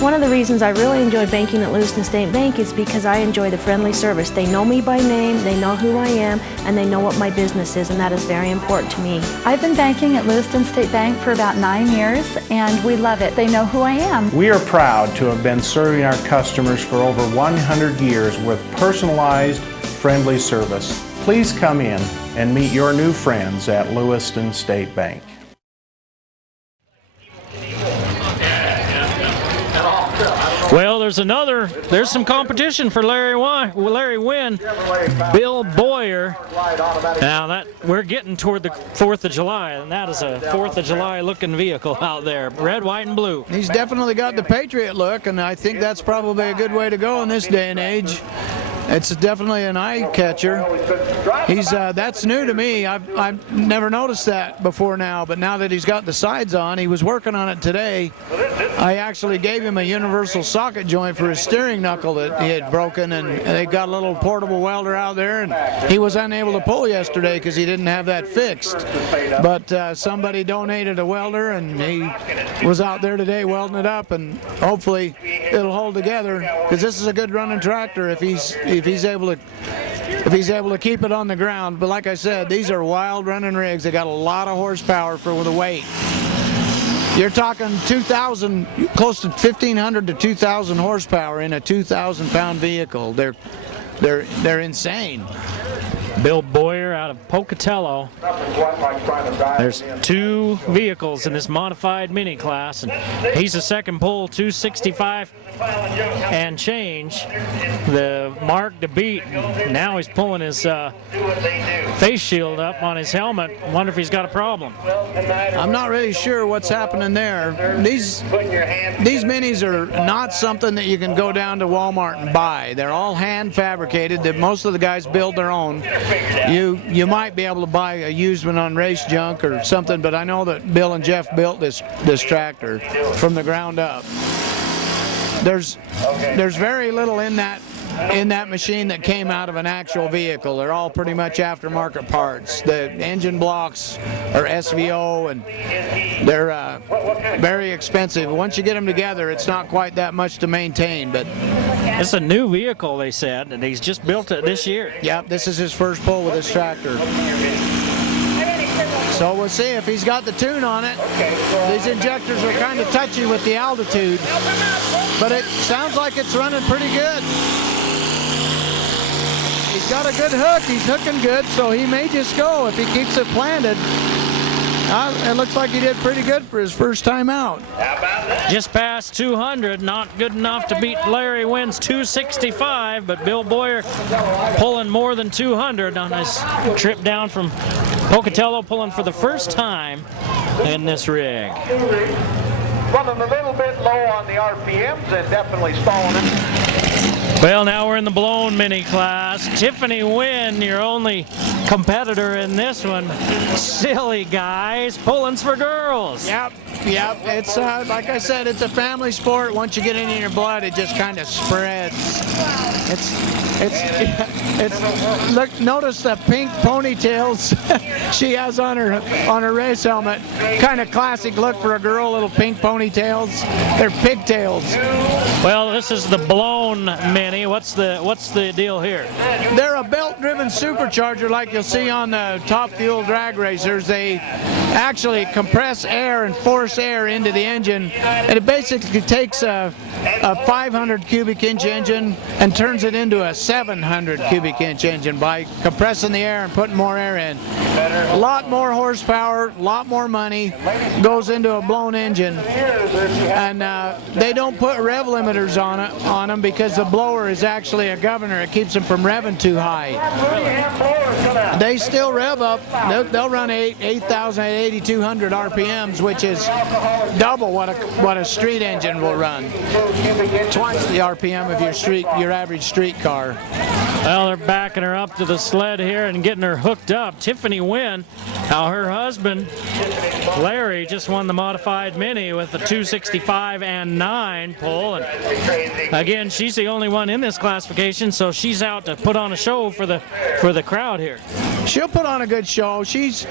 One of the reasons I really enjoy banking at Lewiston State Bank is because I enjoy the friendly service. They know me by name, they know who I am, and they know what my business is, and that is very important to me. I've been banking at Lewiston State Bank for about 9 years, and we love it. They know who I am. We are proud to have been serving our customers for over 100 years with personalized, friendly service. Please come in and meet your new friends at Lewiston State Bank. Well, there's some competition for Larry Wynn. Bill Boyer. Now we're getting toward the 4th of July, and that is a 4th of July looking vehicle out there. Red, white, and blue. He's definitely got the Patriot look, and I think that's probably a good way to go in this day and age. It's definitely an eye catcher. That's new to me. I've never noticed that before now, but now that he's got the sides on, he was working on it today. I actually gave him a universal socket joint for his steering knuckle that he had broken, and they got a little portable welder out there, and he was unable to pull yesterday because he didn't have that fixed. But somebody donated a welder, and he was out there today welding it up, and hopefully it'll hold together, because this is a good running tractor if he's able to keep it on the ground. But like I said, these are wild running rigs. They got a lot of horsepower for the weight. You're talking 2,000, close to 1,500 to 2,000 horsepower in a 2,000-pound vehicle. They're insane. Bill Boyer out of Pocatello. There's 2 vehicles in this modified mini class, and he's a second pole, 265 and change. The mark to beat. Now he's pulling his face shield up on his helmet. Wonder if he's got a problem. I'm not really sure what's happening there. These minis are not something that you can go down to Walmart and buy. They're all hand fabricated. That most of the guys build their own. You might be able to buy a used one on Race Junk or something, but I know that Bill and Jeff built this tractor from the ground up. There's very little in that machine that came out of an actual vehicle. They're all pretty much aftermarket parts. The engine blocks are SVO, and they're very expensive. Once you get them together, it's not quite that much to maintain. But it's a new vehicle, they said, and he's just built it this year. Yep, this is his first pull with this tractor. So we'll see if he's got the tune on it. These injectors are kind of touchy with the altitude, but it sounds like it's running pretty good. He's got a good hook. He's hooking good, so he may just go if he keeps it planted. It looks like he did pretty good for his first time out. Just past 200, not good enough to beat Larry Wynn's 265, but Bill Boyer pulling more than 200 on his trip down from Pocatello, pulling for the first time in this rig. Running a little bit low on the RPMs and definitely stalling it. Well, now we're in the blown mini class. Tiffany Wynn, your only competitor in this one. Silly guys, pulling's for girls. Yep. It's like I said, it's a family sport. Once you get it in your blood, it just kind of spreads. Look, notice the pink ponytails she has on her race helmet. Kind of classic look for a girl, little pink ponytails. They're pigtails. Well, this is the blown mini. What's the deal here? They're a belt-driven supercharger like you'll see on the top fuel drag racers. They actually compress air and force air into the engine, and it basically takes a 500 cubic inch engine and turns it into a 700 cubic inch engine by compressing the air and putting more air in. A lot more horsepower, a lot more money goes into a blown engine, and they don't put rev limiters on them because the blower is actually a governor. It keeps them from revving too high. They still rev up. They'll run 8,000, 8,200 RPMs, which is double what a street engine will run. Twice the RPM of your average street car. Well, they're backing her up to the sled here and getting her hooked up. Tiffany Wynn, now her husband, Larry, just won the modified mini with the 265 and 9 pull. And again, she's the only one in this classification, so she's out to put on a show for the crowd here. She'll put on a good show. She's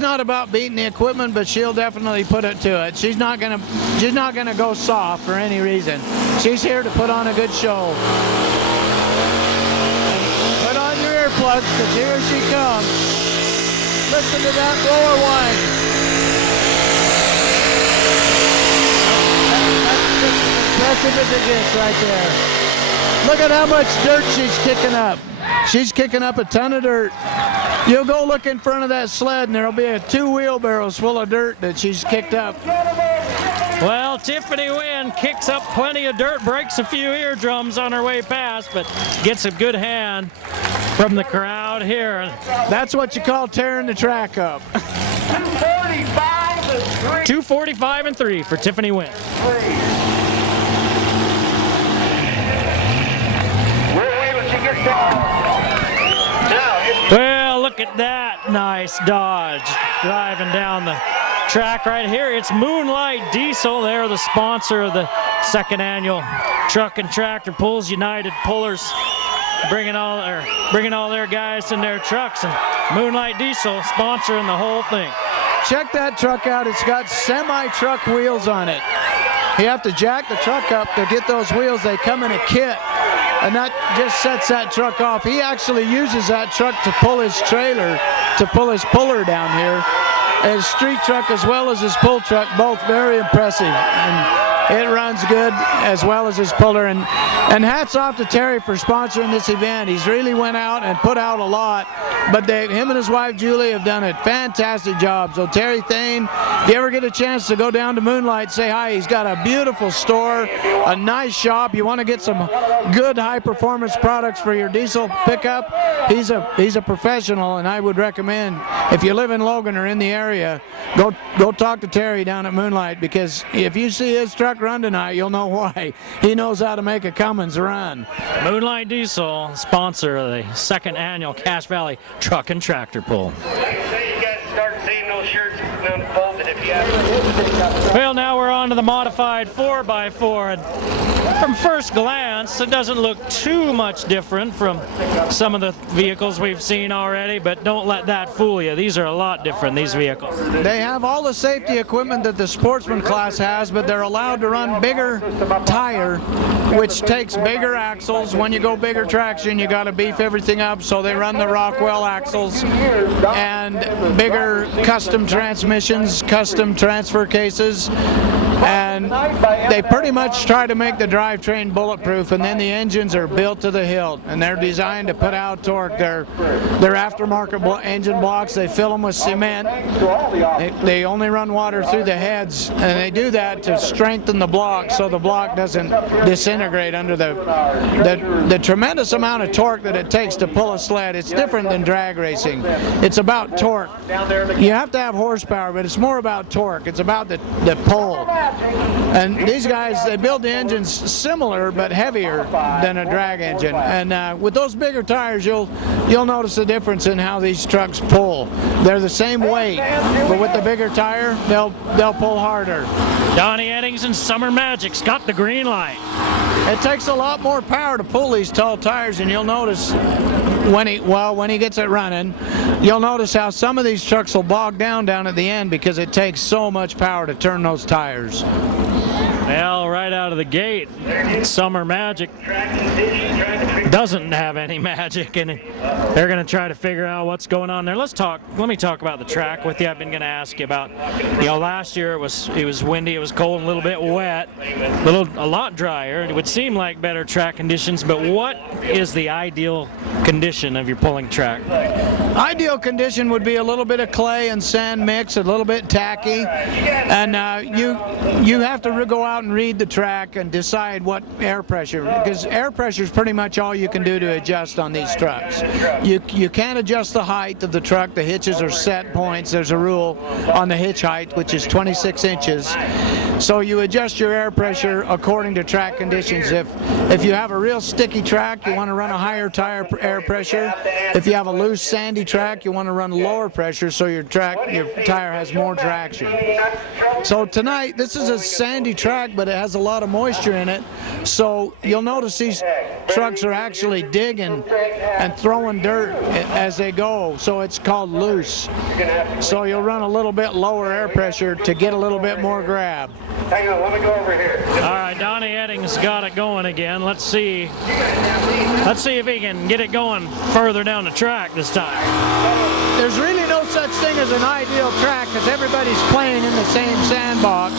not about beating the equipment, but she'll definitely put it to it. She's not gonna go soft for any reason. She's here to put on a good show. Put on your earplugs, because here she comes. Listen to that blower whine. That's as impressive as it gets right there. Look at how much dirt she's kicking up. She's kicking up a ton of dirt. You'll go look in front of that sled and there'll be 2 wheelbarrows full of dirt that she's kicked up. Well, Tiffany Wynn kicks up plenty of dirt, breaks a few eardrums on her way past, but gets a good hand from the crowd here. That's what you call tearing the track up. 245 and 3 for Tiffany Wynn. Well, look at that nice Dodge driving down the track right here. It's Moonlight Diesel. They're the sponsor of the second annual Truck and Tractor Pulls United Pullers, bringing all their guys in their trucks, and Moonlight Diesel sponsoring the whole thing. Check that truck out. It's got semi-truck wheels on it. You have to jack the truck up to get those wheels. They come in a kit, and that just sets that truck off. He actually uses that truck to pull his trailer, to pull his puller down here. His street truck as well as his pull truck, both very impressive. And it runs good as well as his puller. And hats off to Terry for sponsoring this event. He's really went out and put out a lot. But him and his wife Julie have done a fantastic job. So Terry Thane, if you ever get a chance to go down to Moonlight, say hi. He's got a beautiful store, a nice shop. You want to get some good high-performance products for your diesel pickup, he's a professional, and I would recommend, if you live in Logan or in the area, go talk to Terry down at Moonlight, because if you see his truck run tonight, you'll know why. He knows how to make a Cummins run. Moonlight Diesel, sponsor of the second annual Cache Valley Truck and Tractor Pull. Well, now we're on to the modified 4x4, and from first glance it doesn't look too much different from some of the vehicles we've seen already, but don't let that fool you. These are a lot different, these vehicles. They have all the safety equipment that the sportsman class has, but they're allowed to run bigger tire, which takes bigger axles. When you go bigger traction, you got to beef everything up, so they run the Rockwell axles and bigger custom transmissions, custom transfer cases, and they pretty much try to make the drivetrain bulletproof, and then the engines are built to the hilt, and they're designed to put out torque. They're aftermarket engine blocks. They fill them with cement. They only run water through the heads, and they do that to strengthen the block so the block doesn't disintegrate under the tremendous amount of torque that it takes to pull a sled. It's different than drag racing. It's about torque. You have to have horsepower, but it's more about torque. It's about the pull. And these guys, they build the engines similar but heavier than a drag engine. And with those bigger tires, you'll notice the difference in how these trucks pull. They're the same weight, but with the bigger tire, they'll pull harder. Donnie Eddings and Summer Magic's got the green light. It takes a lot more power to pull these tall tires, and you'll notice when he gets it running, you'll notice how some of these trucks will bog down at the end because it takes so much power to turn those tires. Well, right out of the gate, Summer Magic doesn't have any magic, and they're going to try to figure out what's going on there. Let me talk about the track with you. I've been going to ask you about, last year it was windy, it was cold, and a little bit wet, a lot drier. It would seem like better track conditions, but what is the ideal condition of your pulling track? Ideal condition would be a little bit of clay and sand mix, a little bit tacky, and you have to go out out and read the track and decide what air pressure, because air pressure is pretty much all you can do to adjust on these trucks. You can't adjust the height of the truck. The hitches are set points. There's a rule on the hitch height, which is 26 inches. So you adjust your air pressure according to track conditions. If you have a real sticky track, you want to run a higher air pressure. If you have a loose sandy track, you want to run lower pressure so your tire has more traction. So tonight, this is a sandy track, but it has a lot of moisture in it. So you'll notice these trucks are actually digging and throwing dirt as they go. So it's called loose. So you'll run a little bit lower air pressure to get a little bit more grab. Hang on, let me go over here. All right, Donnie Eddings got it going again. Let's see if he can get it going further down the track this time. There's really no such thing as an ideal track because everybody's playing in the same sandbox.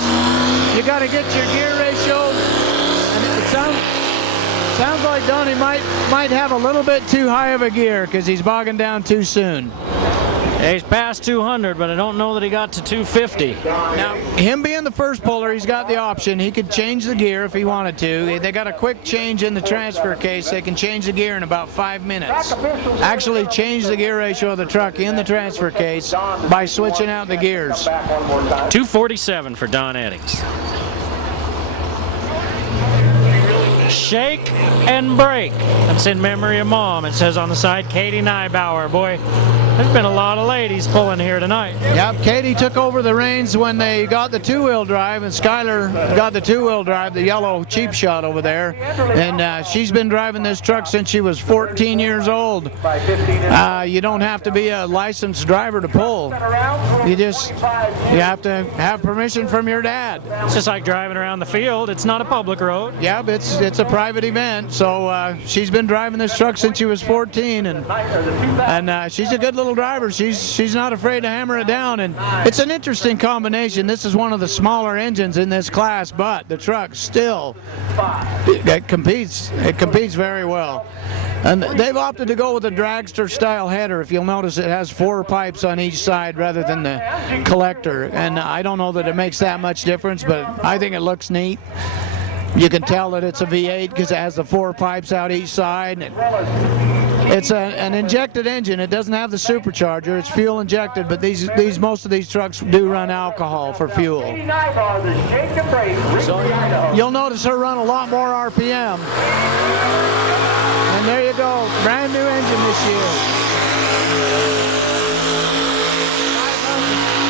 You got to get your gear ratio, and it sounds like Donnie might have a little bit too high of a gear because he's bogging down too soon. He's past 200, but I don't know that he got to 250. Now, him being the first puller, he's got the option. He could change the gear if he wanted to. They got a quick change in the transfer case. They can change the gear in about 5 minutes. Actually change the gear ratio of the truck in the transfer case by switching out the gears. 247 for Don Eddings. Shake and break. That's in memory of Mom. It says on the side, Katie Nybauer. Boy, there's been a lot of ladies pulling here tonight. Yep, Katie took over the reins when they got the two-wheel drive, and Skylar got the two-wheel drive, the yellow cheap shot over there. And she's been driving this truck since she was 14 years old. You don't have to be a licensed driver to pull. You have to have permission from your dad. It's just like driving around the field. It's not a public road. Yep, it's a private event. So she's been driving this truck since she was 14, and she's a good little driver. She's not afraid to hammer it down, and it's an interesting combination. This is one of the smaller engines in this class, but the truck still it competes very well. And they've opted to go with a dragster style header. If you'll notice, it has 4 pipes on each side rather than the collector, and I don't know that it makes that much difference, but I think it looks neat. You can tell that it's a V8 because it has the 4 pipes out each side. It's an injected engine. It doesn't have the supercharger. It's fuel injected, but most of these trucks do run alcohol for fuel. So you'll notice her run a lot more RPM. And there you go, brand new engine this year.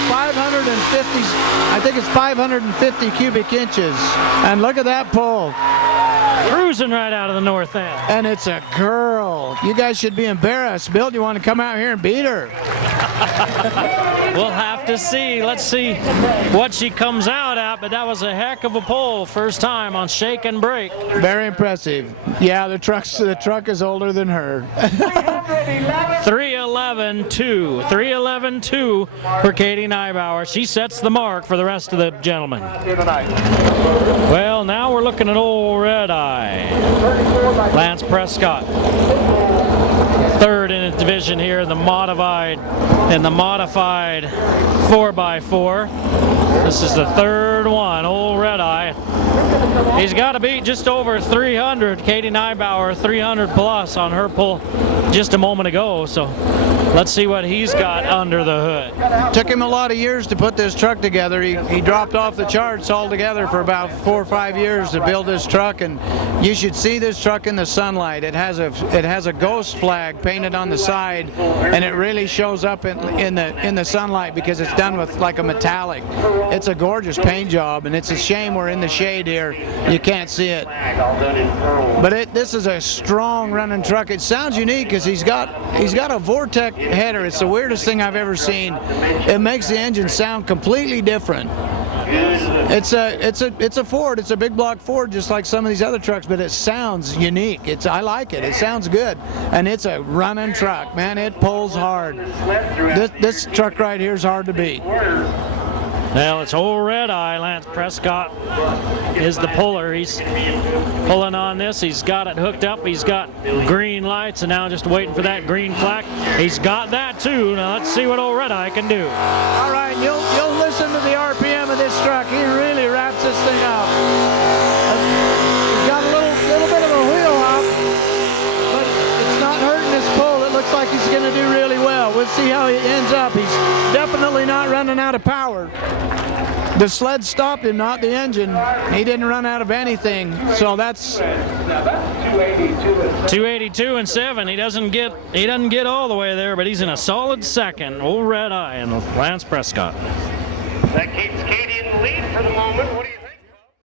550, I think it's 550 cubic inches. And look at that pull. Cruising right out of the north end. And it's a girl. You guys should be embarrassed. Bill, do you want to come out here and beat her? We'll have to see. Let's see what she comes out at, but that was a heck of a pull. First time on Shake and Break. Very impressive. Yeah, the truck is older than her. 311.2. 311.2 for Katie Nybauer. She sets the mark for the rest of the gentlemen. Well, now we're looking at old Red Eye. Lance Prescott, third in the division here in the modified 4x4. This is the third one, old Red Eye. He's got to beat just over 300. Katie Nybauer, 300 plus on her pull just a moment ago. So let's see what he's got under the hood. Took him a lot of years to put this truck together. He dropped off the charts altogether for about 4 or 5 years to build this truck, and you should see this truck in the sunlight. It has a ghost flag painted on the side, and it really shows up in the sunlight because it's done with like a metallic. It's a gorgeous paint job, and it's a shame we're in the shade here. You can't see it. But this is a strong running truck. It sounds unique because he's got a Vortec header. It's the weirdest thing I've ever seen. It makes the engine sound completely different. It's a Ford. It's a big block Ford, just like some of these other trucks, but it sounds unique. I like it. It sounds good, and it's a running truck, man. It pulls hard. This truck right here is hard to beat. Well, it's old Red Eye. Lance Prescott is the puller. He's pulling on this. He's got it hooked up. He's got green lights, and now just waiting for that green flag. He's got that too. Now let's see what old Red Eye can do. All right, you'll listen to the RPM of this truck. He really wraps this thing up. let's see how he ends up. He's definitely not running out of power. The sled stopped him, not the engine. He didn't run out of anything. So that's 282 and 7. He doesn't get all the way there, but he's in a solid second. Old Red Eye and Lance Prescott. That keeps Katie in the lead for the moment. What do you